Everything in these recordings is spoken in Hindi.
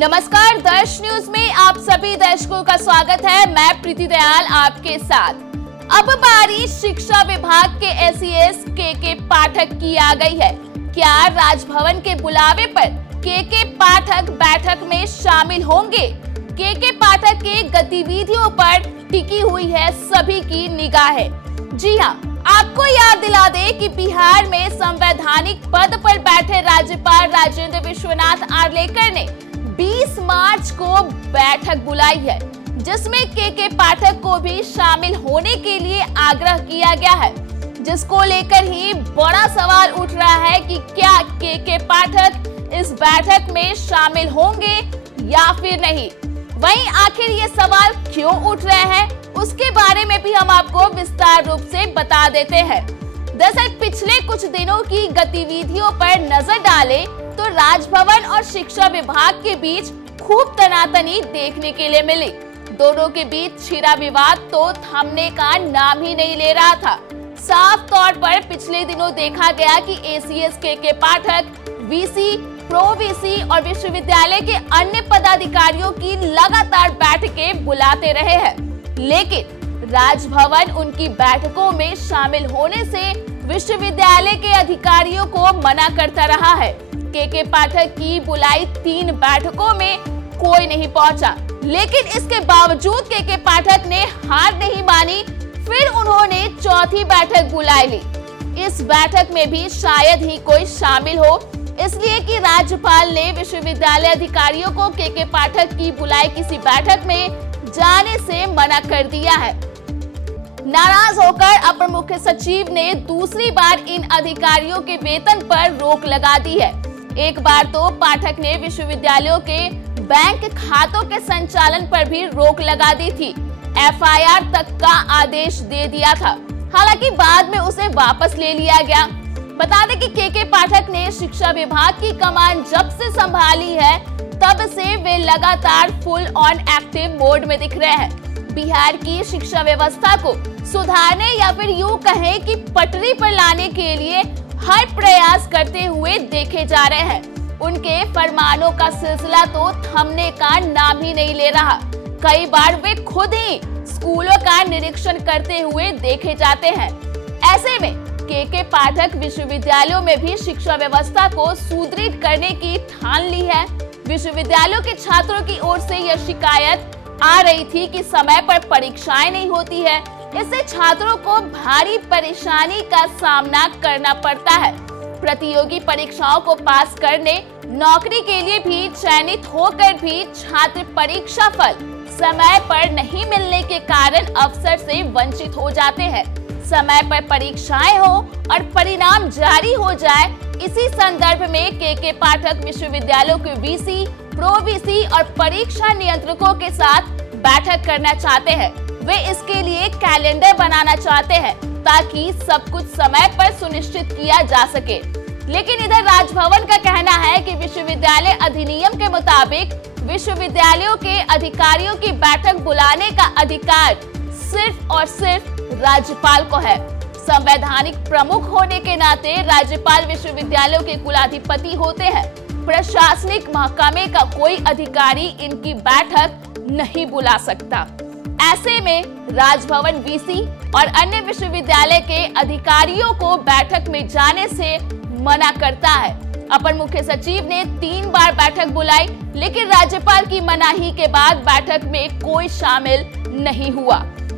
नमस्कार, दर्श न्यूज में आप सभी दर्शकों का स्वागत है। मैं प्रीति दयाल आपके साथ। अब बारी शिक्षा विभाग के एसीएस के पाठक की आ गई है। क्या राजभवन के बुलावे पर के पाठक बैठक में शामिल होंगे? के पाठक के गतिविधियों पर टिकी हुई है सभी की निगाहें। जी हां, आपको याद दिला दे कि बिहार में संवैधानिक पद पर बैठे राज्यपाल राजेंद्र विश्वनाथ आर्लेकर ने 20 मार्च को बैठक बुलाई है, जिसमें के पाठक को भी शामिल होने के लिए आग्रह किया गया है, जिसको लेकर ही बड़ा सवाल उठ रहा है कि क्या के पाठक इस बैठक में शामिल होंगे या फिर नहीं। वहीं आखिर ये सवाल क्यों उठ रहे हैं, उसके बारे में भी हम आपको विस्तार रूप से बता देते हैं। दरअसल पिछले कुछ दिनों की गतिविधियों पर नजर डालें तो राजभवन और शिक्षा विभाग के बीच खूब तनातनी देखने के लिए मिली। दोनों के बीच छिड़ा विवाद तो थमने का नाम ही नहीं ले रहा था। साफ तौर पर पिछले दिनों देखा गया कि एसीएस के पाठक वीसी, प्रो वीसी और विश्वविद्यालय के अन्य पदाधिकारियों की लगातार बैठकें बुलाते रहे हैं, लेकिन राजभवन उनकी बैठकों में शामिल होने से विश्वविद्यालय के अधिकारियों को मना करता रहा है। के पाठक की बुलाई 3 बैठकों में कोई नहीं पहुंचा, लेकिन इसके बावजूद के पाठक ने हार नहीं मानी। फिर उन्होंने चौथी बैठक बुलाई ली। इस बैठक में भी शायद ही कोई शामिल हो, इसलिए कि राज्यपाल ने विश्वविद्यालय अधिकारियों को के पाठक की बुलाई किसी बैठक में जाने से मना कर दिया है। नाराज होकर अपर मुख्य सचिव ने दूसरी बार इन अधिकारियों के वेतन पर रोक लगा दी है। एक बार तो पाठक ने विश्वविद्यालयों के बैंक खातों के संचालन पर भी रोक लगा दी थी। एफआईआर तक का आदेश दे दिया था, हालांकि बाद में उसे वापस ले लिया गया। बता दें कि के पाठक ने शिक्षा विभाग की कमान जब से संभाली है, तब से वे लगातार फुल ऑन एक्टिव मोड में दिख रहे हैं। बिहार की शिक्षा व्यवस्था को सुधारने या फिर यूं कहें कि पटरी पर लाने के लिए हर प्रयास करते हुए देखे जा रहे हैं। उनके फरमानों का सिलसिला तो थमने का नाम ही नहीं ले रहा। कई बार वे खुद ही स्कूलों का निरीक्षण करते हुए देखे जाते हैं। ऐसे में के पाठक विश्वविद्यालयों में भी शिक्षा व्यवस्था को सुदृढ़ करने की ठान ली है। विश्वविद्यालयों के छात्रों की ओर से यह शिकायत आ रही थी कि समय पर परीक्षाएं नहीं होती है, इससे छात्रों को भारी परेशानी का सामना करना पड़ता है। प्रतियोगी परीक्षाओं को पास करने, नौकरी के लिए भी चयनित होकर भी छात्र परीक्षा फल समय पर नहीं मिलने के कारण अवसर से वंचित हो जाते हैं। समय पर परीक्षाएं हो और परिणाम जारी हो जाए, इसी संदर्भ में के पाठक विश्वविद्यालयों के वीसी, प्रो वीसी और परीक्षा नियंत्रकों के साथ बैठक करना चाहते हैं। वे इसके लिए कैलेंडर बनाना चाहते हैं ताकि सब कुछ समय पर सुनिश्चित किया जा सके। लेकिन इधर राजभवन का कहना है कि विश्वविद्यालय अधिनियम के मुताबिक विश्वविद्यालयों के अधिकारियों की बैठक बुलाने का अधिकार सिर्फ और सिर्फ राज्यपाल को है। संवैधानिक प्रमुख होने के नाते राज्यपाल विश्वविद्यालयों के कुलाधिपति होते हैं। प्रशासनिक महकमे का कोई अधिकारी इनकी बैठक नहीं बुला सकता। ऐसे में राजभवन वीसी और अन्य विश्वविद्यालय के अधिकारियों को बैठक में जाने से मना करता है। अपर मुख्य सचिव ने 3 बार बैठक बुलाई, लेकिन राज्यपाल की मनाही के बाद बैठक में कोई शामिल नहीं हुआ।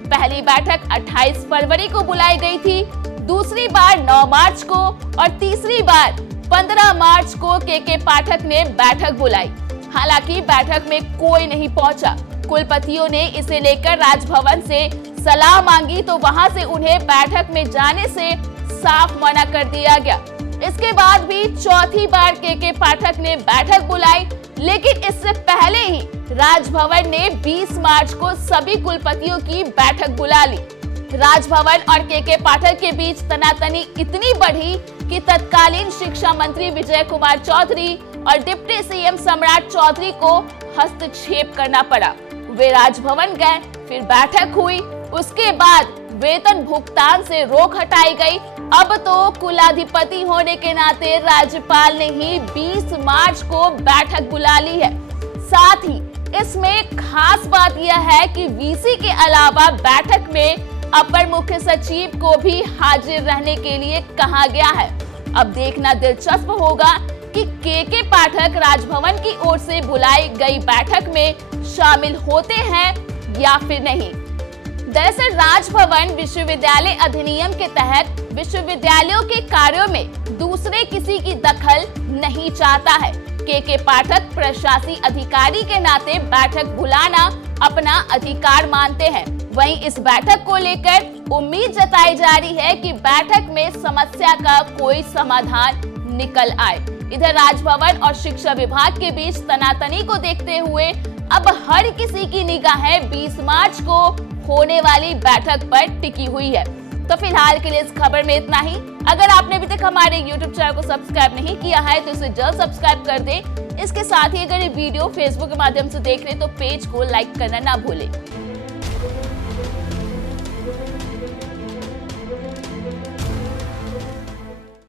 पहली बैठक 28 फरवरी को बुलाई गई थी, दूसरी बार 9 मार्च को और तीसरी बार 15 मार्च को के पाठक ने बैठक बुलाई। हालांकि बैठक में कोई नहीं पहुंचा। कुलपतियों ने इसे लेकर राजभवन से सलाह मांगी तो वहां से उन्हें बैठक में जाने से साफ मना कर दिया गया। इसके बाद भी चौथी बार के पाठक ने बैठक बुलाई, लेकिन इससे पहले ही राजभवन ने 20 मार्च को सभी कुलपतियों की बैठक बुला ली। राजभवन और के पाठक के बीच तनातनी इतनी बढ़ी कि तत्कालीन शिक्षा मंत्री विजय कुमार चौधरी और डिप्टी सीएम सम्राट चौधरी को हस्तक्षेप करना पड़ा। वे राजभवन गए, फिर बैठक हुई, उसके बाद वेतन भुगतान से रोक हटाई गई। अब तो कुलाधिपति होने के नाते राज्यपाल ने ही 20 मार्च को बैठक बुला ली है। साथ ही इसमें खास बात यह है कि वीसी के अलावा बैठक में अपर मुख्य सचिव को भी हाजिर रहने के लिए कहा गया है। अब देखना दिलचस्प होगा कि के पाठक राजभवन की ओर से बुलाई गई बैठक में शामिल होते हैं या फिर नहीं। दरअसल राजभवन विश्वविद्यालय अधिनियम के तहत विश्वविद्यालयों के कार्यों में दूसरे किसी की दखल नहीं चाहता है। के पाठक प्रशासनिक अधिकारी के नाते बैठक बुलाना अपना अधिकार मानते हैं। वहीं इस बैठक को लेकर उम्मीद जताई जा रही है कि बैठक में समस्या का कोई समाधान निकल आए। इधर राजभवन और शिक्षा विभाग के बीच तनातनी को देखते हुए अब हर किसी की निगाहें 20 मार्च को होने वाली बैठक पर टिकी हुई है। तो फिलहाल के लिए इस खबर में इतना ही। अगर आपने अभी तक हमारे YouTube चैनल को सब्सक्राइब नहीं किया है तो इसे जल्द सब्सक्राइब कर दें। इसके साथ ही अगर ये वीडियो फेसबुक के माध्यम से देख रहे हैं तो पेज को लाइक करना ना भूलें।